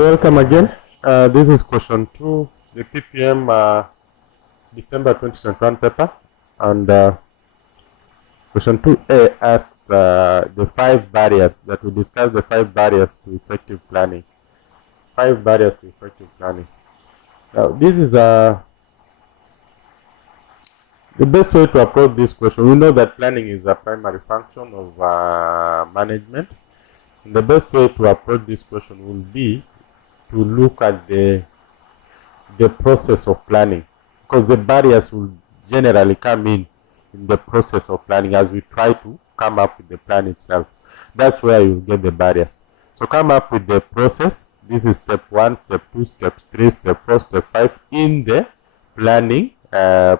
So welcome again. This is question 2, the PPM December 2021 paper, and question 2A asks the 5 barriers that we discuss, the 5 barriers to effective planning. 5 barriers to effective planning. Now, this is the best way to approach this question. We know that planning is a primary function of management. And the best way to approach this question will be to look at the process of planning, because the barriers will generally come in the process of planning as we try to come up with the plan itself. That's where you get the barriers. So come up with the process. This is step 1, step 2, step 3, step 4, step 5 in the planning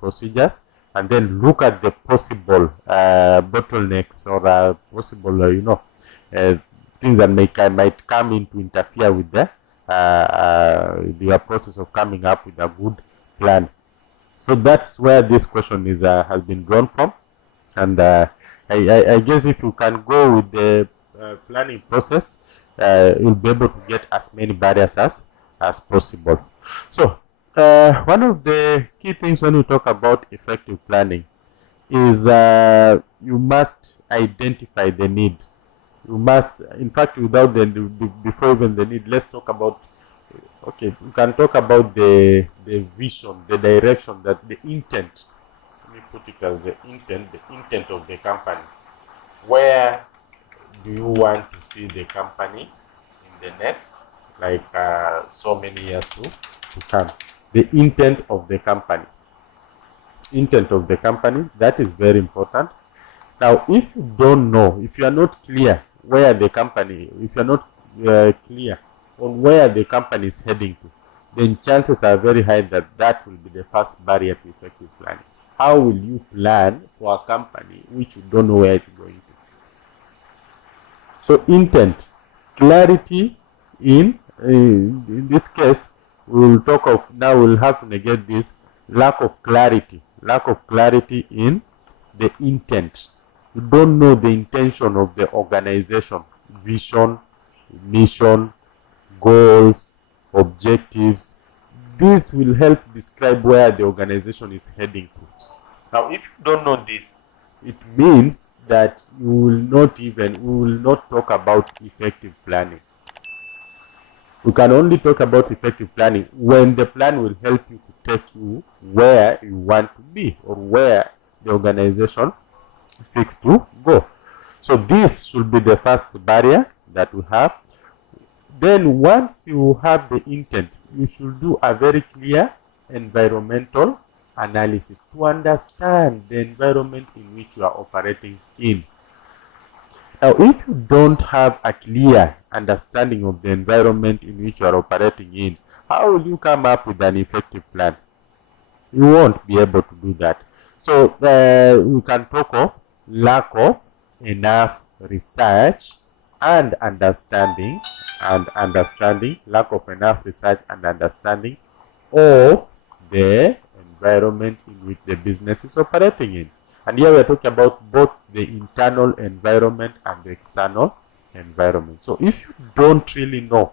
procedures, and then look at the possible bottlenecks or possible things that might come in to interfere with the process of coming up with a good plan. So that's where this question is has been drawn from, and I guess if you can go with the planning process, you'll be able to get as many barriers as possible. So one of the key things when we talk about effective planning is you must identify the need. You must, in fact, without before even the need, let's talk about, okay, we can talk about the vision, the direction, that the intent. Let me put it as the intent of the company. Where do you want to see the company in the next, like so many years to come? The intent of the company. Intent of the company, that is very important. Now, if you don't know, if you are not clear where the company, if you're not clear on where the company is heading to, then chances are very high that that will be the first barrier to effective planning. How will you plan for a company which you don't know where it's going to? So intent, clarity in this case, we will talk of, now we'll have to negate this lack of clarity in the intent. You don't know the intention of the organization, vision, mission, goals, objectives. This will help describe where the organization is heading to. Now, if you don't know this, it means that we will not talk about effective planning. We can only talk about effective planning when the plan will help you to take you where you want to be or where the organization seeks to go. So this should be the first barrier that we have. Then once you have the intent, you should do a very clear environmental analysis to understand the environment in which you are operating in. Now, if you don't have a clear understanding of the environment in which you are operating in, how will you come up with an effective plan? You won't be able to do that. So we can talk of lack of enough research and understanding, lack of enough research and understanding of the environment in which the business is operating in. And here we are talking about both the internal environment and the external environment. So if you don't really know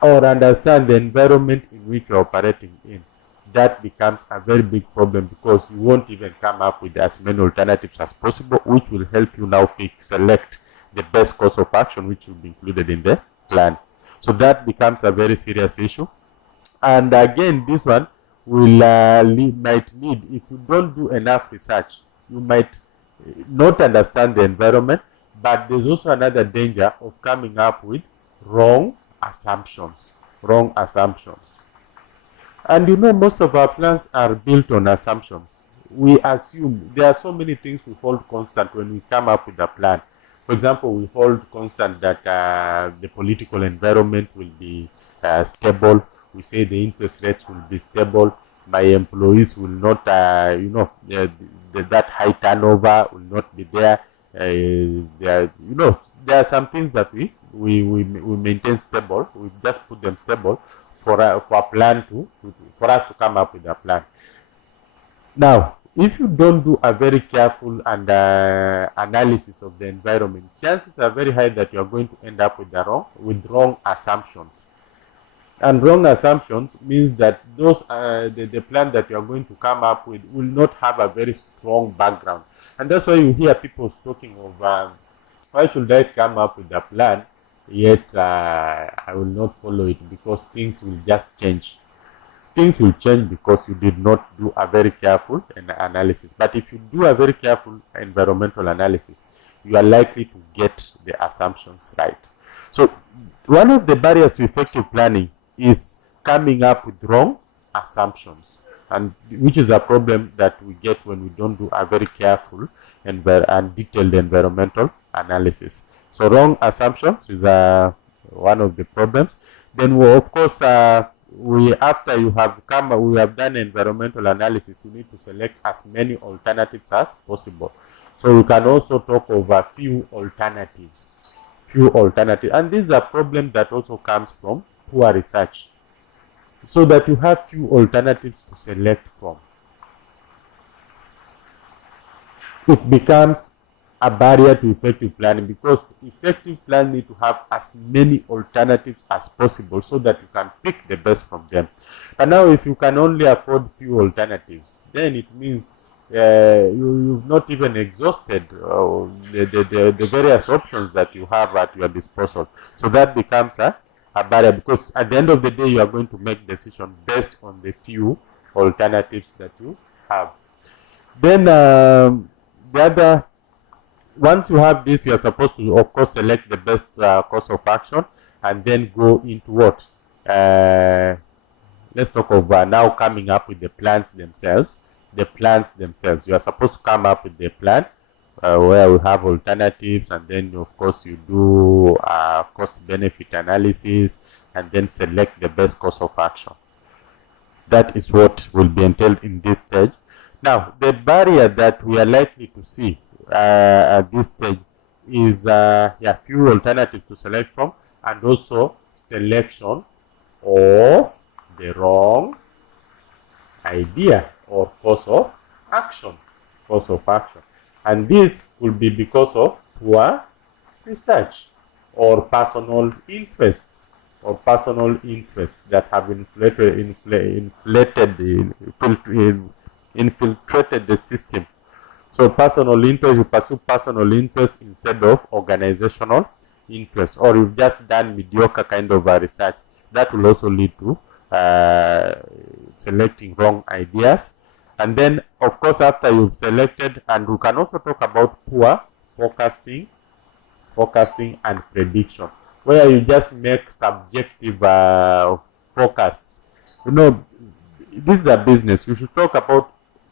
or understand the environment in which you are operating in, that becomes a very big problem, because you won't even come up with as many alternatives as possible, which will help you now select the best course of action which will be included in the plan. So that becomes a very serious issue. And again, this one will might need, if you don't do enough research, you might not understand the environment, but there's also another danger of coming up with wrong assumptions. And you know, most of our plans are built on assumptions. We assume there are so many things we hold constant when we come up with a plan. For example, we hold constant that the political environment will be stable. We say the interest rates will be stable. My employees will not, that high turnover will not be there. There are some things that we maintain stable. We just put them stable for a plan for us to come up with a plan. Now, if you don't do a very careful and analysis of the environment, chances are very high that you are going to end up with wrong assumptions. And wrong assumptions means that those the plan that you are going to come up with will not have a very strong background. And that's why you hear people talking of why should I come up with a plan yet I will not follow it, because things will just change. Things will change because you did not do a very careful analysis. But if you do a very careful environmental analysis, you are likely to get the assumptions right. So one of the barriers to effective planning is coming up with wrong assumptions, and which is a problem that we get when we don't do a very careful and detailed environmental analysis. So wrong assumptions is one of the problems. Then of course after we have done environmental analysis, you need to select as many alternatives as possible. So we can also talk of a few alternatives, and this is a problem that also comes from poor research, so that you have few alternatives to select from. It becomes a barrier to effective planning, because effective plan need to have as many alternatives as possible so that you can pick the best from them. And now if you can only afford few alternatives, then it means you've not even exhausted the various options that you have at your disposal. So that becomes a barrier, because at the end of the day you are going to make decision based on the few alternatives that you have. Then once you have this, you are supposed to, of course, select the best course of action, and then go into what? Let's talk of now coming up with the plans themselves. The plans themselves. You are supposed to come up with the plan where we have alternatives, and then, of course, you do cost-benefit analysis, and then select the best course of action. That is what will be entailed in this stage. Now, the barrier that we are likely to see at this stage is few alternatives to select from, and also selection of the wrong idea or course of action. And this will be because of poor research or personal interests that have infiltrated the system. So personal interest, you pursue personal interest instead of organizational interest, or you've just done mediocre kind of research. That will also lead to selecting wrong ideas. And then, of course, after you've selected, and we can also talk about poor forecasting and prediction, where you just make subjective forecasts. This is a business. You should talk about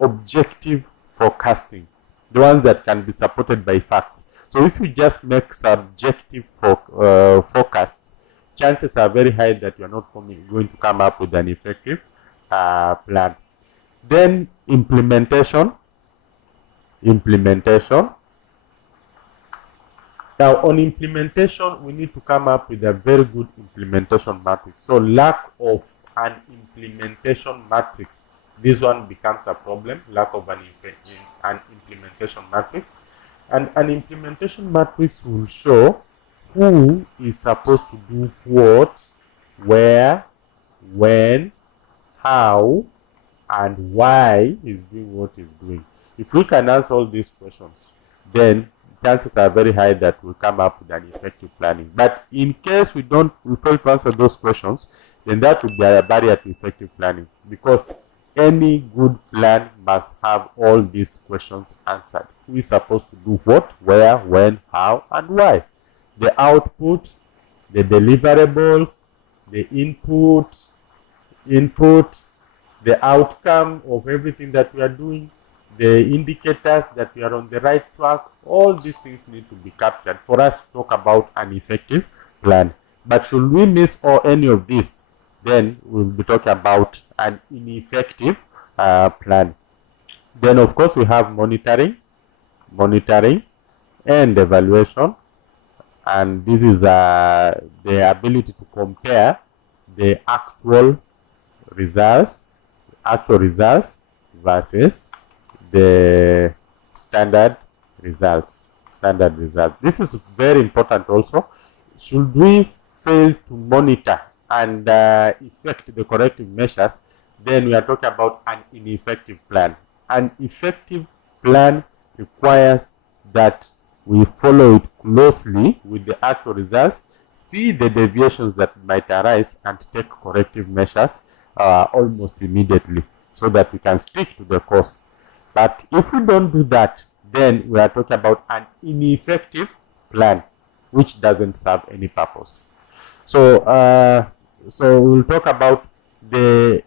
objective forecasting, the ones that can be supported by facts. So if you just make subjective forecasts, chances are very high that you are not going to come up with an effective plan. Then implementation. Now on implementation, we need to come up with a very good implementation matrix. So lack of an implementation matrix, this one becomes a problem. Lack of an implementation matrix. And an implementation matrix will show who is supposed to do what, where, when, how, and why he's doing what he's doing. If we can answer all these questions, then chances are very high that we'll come up with an effective planning. But in case we fail to answer those questions, then that would be a barrier to effective planning, because any good plan must have all these questions answered. Who is supposed to do what, where, when, how, and why? The output, the deliverables, the input, the outcome of everything that we are doing, the indicators that we are on the right track. All these things need to be captured for us to talk about an effective plan. But should we miss any of this, then we'll be talking about an ineffective plan. Then, of course, we have monitoring and evaluation, and this is the ability to compare the actual results versus the standard results. This is very important also. Should we fail to monitor and effect the corrective measures, then we are talking about an ineffective plan. An effective plan requires that we follow it closely with the actual results, see the deviations that might arise, and take corrective measures almost immediately so that we can stick to the course. But if we don't do that, then we are talking about an ineffective plan which doesn't serve any purpose. So we'll talk about the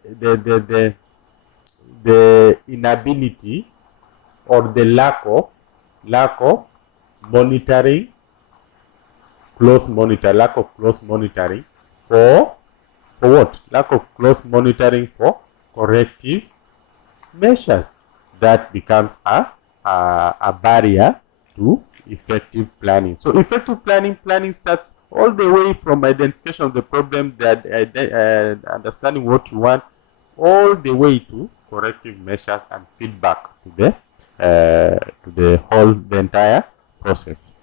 inability or the lack of monitoring, close monitoring for what? Lack of close monitoring for corrective measures. That becomes a barrier to effective planning. So effective planning starts all the way from identification of the problem, that understanding what you want, all the way to corrective measures and feedback to the entire process.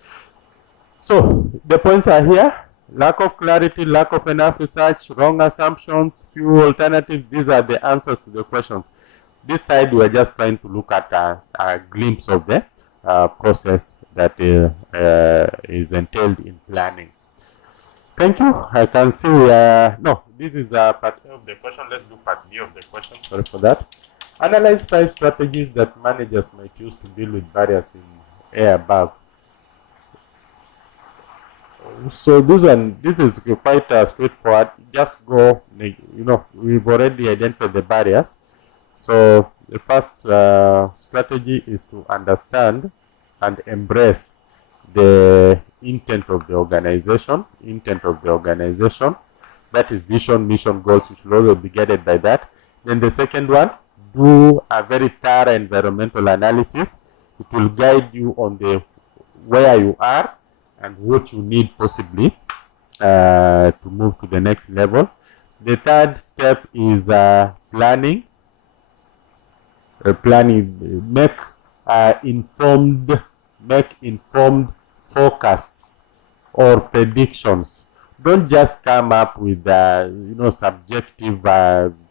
So the points are here: lack of clarity, lack of enough research, wrong assumptions, few alternatives. These are the answers to the questions. This side, we are just trying to look at a glimpse of the process that is entailed in planning. Thank you. I can see we are, no, this is part A of the question. Let's do part B of the question. Sorry for that. Analyze 5 strategies that managers might use to deal with barriers in A above. So this is quite straightforward. Just go, we've already identified the barriers. So the first strategy is to understand and embrace the intent of the organization. That is vision, mission, goals. You should always be guided by that. Then the second one, do a very thorough environmental analysis. It will guide you on the where you are and what you need possibly to move to the next level. The third step is planning. Make informed forecasts or predictions. Don't just come up with subjective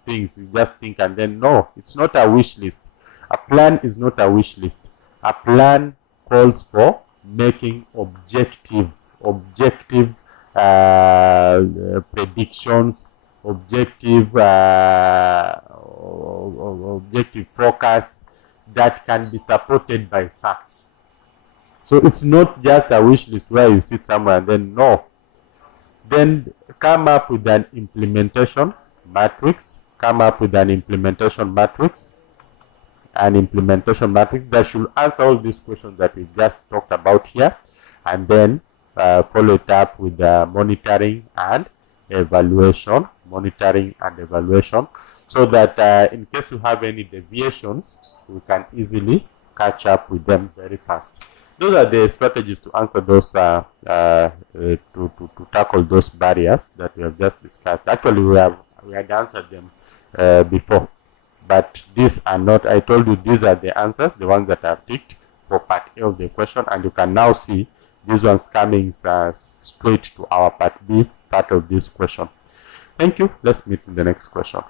things. You just think and then no, it's not a wish list. A plan is not a wish list. A plan calls for making objective predictions, objective forecasts that can be supported by facts. So it's not just a wish list where you sit somewhere and then no. Then come up with an implementation matrix. An implementation matrix that should answer all these questions that we've just talked about here, and then follow it up with monitoring and evaluation, so that in case you have any deviations, we can easily catch up with them very fast. Those are the strategies to answer those to tackle those barriers that we have just discussed. Actually, we had answered them before, but these are not. I told you these are the answers, the ones that are ticked for part A of the question, and you can now see these ones coming straight to our part B part of this question. Thank you. Let's meet in the next question.